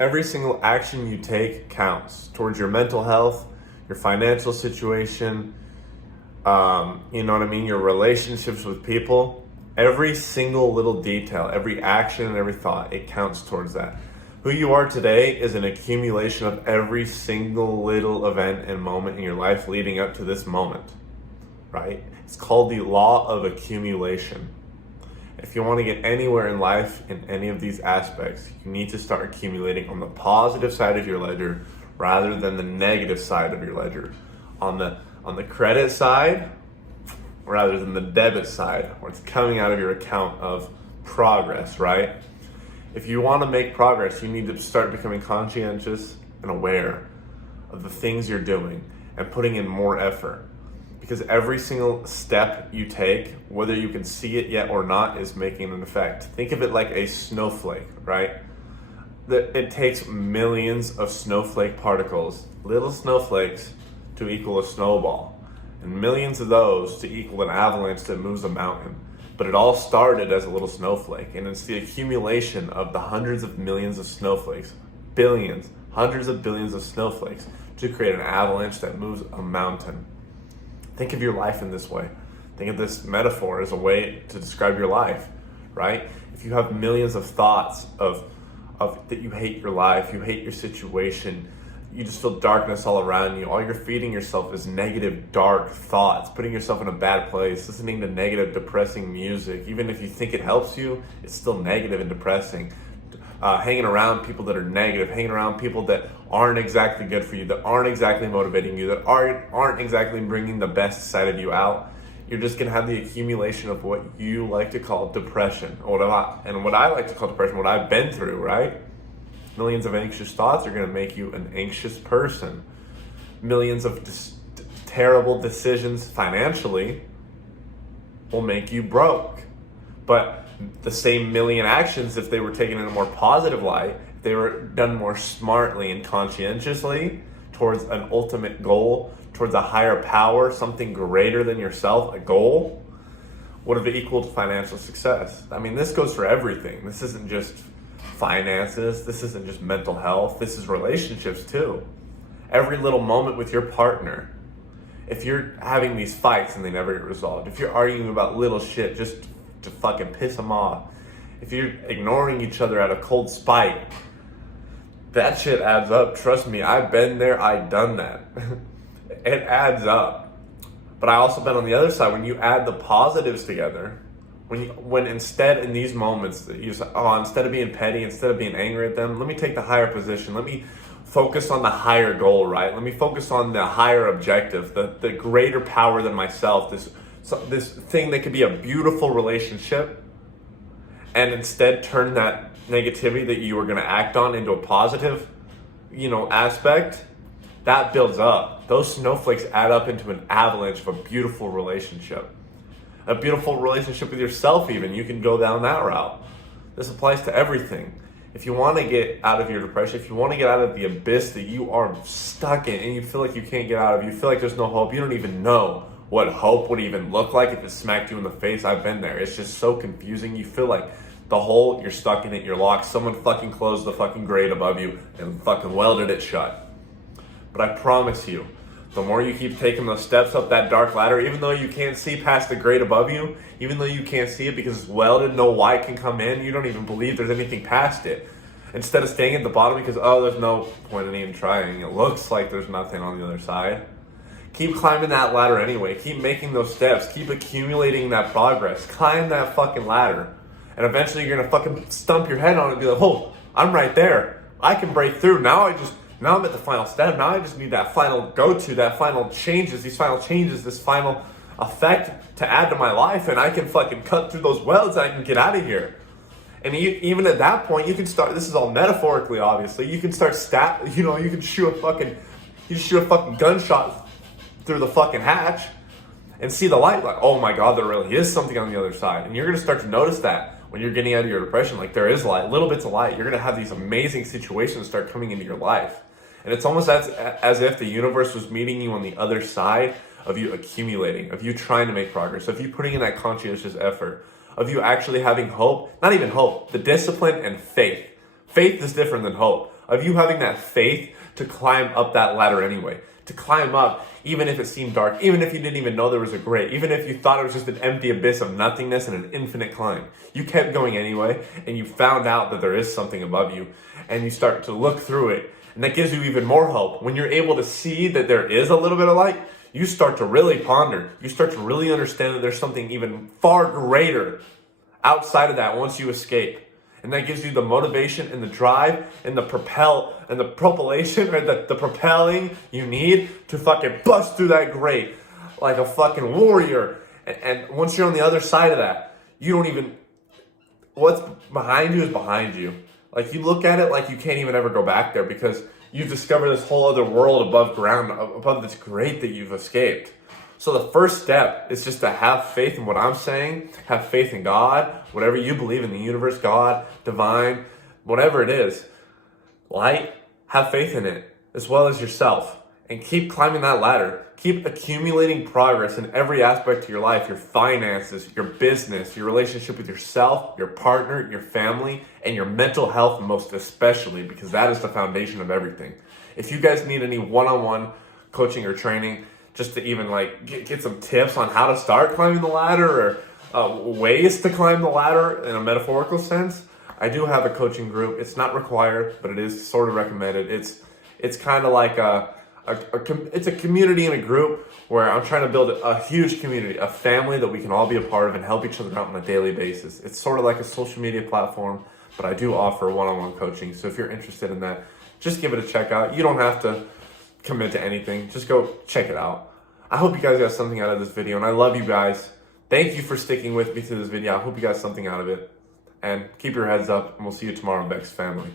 Every single action you take counts towards your mental health, your financial situation, you know what I mean, your relationships with people. Every single little detail, every action and every thought, it counts towards that. Who you are today is an accumulation of every single little event and moment in your life leading up to this moment, right? It's called the law of accumulation. If you want to get anywhere in life in any of these aspects, you need to start accumulating on the positive side of your ledger rather than the negative side of your ledger. On the credit side rather than the debit side, where it's coming out of your account of progress, right? If you want to make progress, you need to start becoming conscientious and aware of the things you're doing and putting in more effort. Because every single step you take, whether you can see it yet or not, is making an effect. Think of it like a snowflake, right? It takes millions of snowflake particles, little snowflakes, to equal a snowball. And millions of those to equal an avalanche that moves a mountain. But it all started as a little snowflake. And it's the accumulation of the hundreds of millions of snowflakes, billions, hundreds of billions of snowflakes, to create an avalanche that moves a mountain. Think of your life in this way. Think of this metaphor as a way to describe your life, right? If you have millions of thoughts of that you hate your life, you hate your situation, you just feel darkness all around you, all you're feeding yourself is negative, dark thoughts, putting yourself in a bad place, listening to negative, depressing music. Even if you think it helps you, it's still negative and depressing. Hanging around people that are negative, hanging around people that aren't exactly good for you, that aren't exactly motivating you, that aren't exactly bringing the best side of you out, you're just going to have the accumulation of what you like to call depression. What I like to call depression, what I've been through, right? Millions of anxious thoughts are going to make you an anxious person. Millions of terrible decisions financially will make you broke. But the same million actions, if they were taken in a more positive light, if they were done more smartly and conscientiously towards an ultimate goal, towards a higher power, something greater than yourself, a goal, would have equaled financial success. I mean, this goes for everything. This isn't just finances. This isn't just mental health. This is relationships too. Every little moment with your partner. If you're having these fights and they never get resolved, if you're arguing about little shit just to fucking piss them off, if you're ignoring each other out of cold spite, that shit adds up. Trust me, I've been there, I've done that. It adds up. But I also been on the other side. When you add the positives together, when instead in these moments you say, oh, instead of being petty, instead of being angry at them, let me take the higher position. Let me focus on the higher goal, right? Let me focus on the higher objective, the greater power than myself, this thing that could be a beautiful relationship, and instead turn that negativity that you were going to act on into a positive, aspect. That builds up. Those snowflakes add up into an avalanche of a beautiful relationship. A beautiful relationship with yourself even. You can go down that route. This applies to everything. If you want to get out of your depression, if you want to get out of the abyss that you are stuck in and you feel like you can't get out of, you feel like there's no hope, you don't even know what hope would even look like if it smacked you in the face. I've been there. It's just so confusing. You feel like the hole, you're stuck in it, you're locked. Someone fucking closed the fucking grate above you and fucking welded it shut. But I promise you, the more you keep taking those steps up that dark ladder, even though you can't see past the grate above you, even though you can't see it because it's welded, no light can come in, you don't even believe there's anything past it. Instead of staying at the bottom because, there's no point in even trying, it looks like there's nothing on the other side. Keep climbing that ladder anyway. Keep making those steps. Keep accumulating that progress. Climb that fucking ladder. And eventually you're going to fucking stump your head on it and be like, oh, I'm right there. I can break through. Now I'm at the final step. Now I just need that final go-to, that final changes, this final effect to add to my life. And I can fucking cut through those welds and I can get out of here. And even at that point, you can start, this is all metaphorically, obviously, you can start you can shoot a fucking gunshot through the fucking hatch and see the light, like, oh my God, there really is something on the other side. And you're going to start to notice that when you're getting out of your depression, like there is light, little bits of light. You're going to have these amazing situations start coming into your life. And it's almost as if the universe was meeting you on the other side of you accumulating, of you trying to make progress, of you putting in that conscientious effort, of you actually having hope, not even hope, the discipline and faith Faith is different than hope. Of you having that faith to climb up that ladder anyway. To climb up, even if it seemed dark, even if you didn't even know there was a grate, even if you thought it was just an empty abyss of nothingness and an infinite climb. You kept going anyway, and you found out that there is something above you, and you start to look through it, and that gives you even more hope. When you're able to see that there is a little bit of light, you start to really ponder. You start to really understand that there's something even far greater outside of that once you escape. And that gives you the motivation and the drive and the propulsion, or the propelling you need to fucking bust through that grate like a fucking warrior. And once you're on the other side of that, you don't even, what's behind you is behind you. Like, you look at it like you can't even ever go back there, because you've discovered this whole other world above ground, above this grate that you've escaped. So the first step is just to have faith in what I'm saying, have faith in God, whatever you believe in, the universe, God, divine, whatever it is, light, have faith in it, as well as yourself, and keep climbing that ladder. Keep accumulating progress in every aspect of your life, your finances, your business, your relationship with yourself, your partner, your family, and your mental health most especially, because that is the foundation of everything. If you guys need any one-on-one coaching or training, just to even like get some tips on how to start climbing the ladder, or ways to climb the ladder in a metaphorical sense, I do have a coaching group. It's not required, but it is sort of recommended. It's kind of like it's a community and a group where I'm trying to build a huge community, a family that we can all be a part of and help each other out on a daily basis. It's sort of like a social media platform, but I do offer one-on-one coaching. So if you're interested in that, just give it a check out. You don't have to commit to anything. Just go check it out. I hope you guys got something out of this video, and I love you guys. Thank you for sticking with me through this video. I hope you got something out of it. And keep your heads up, and we'll see you tomorrow, VEXED family.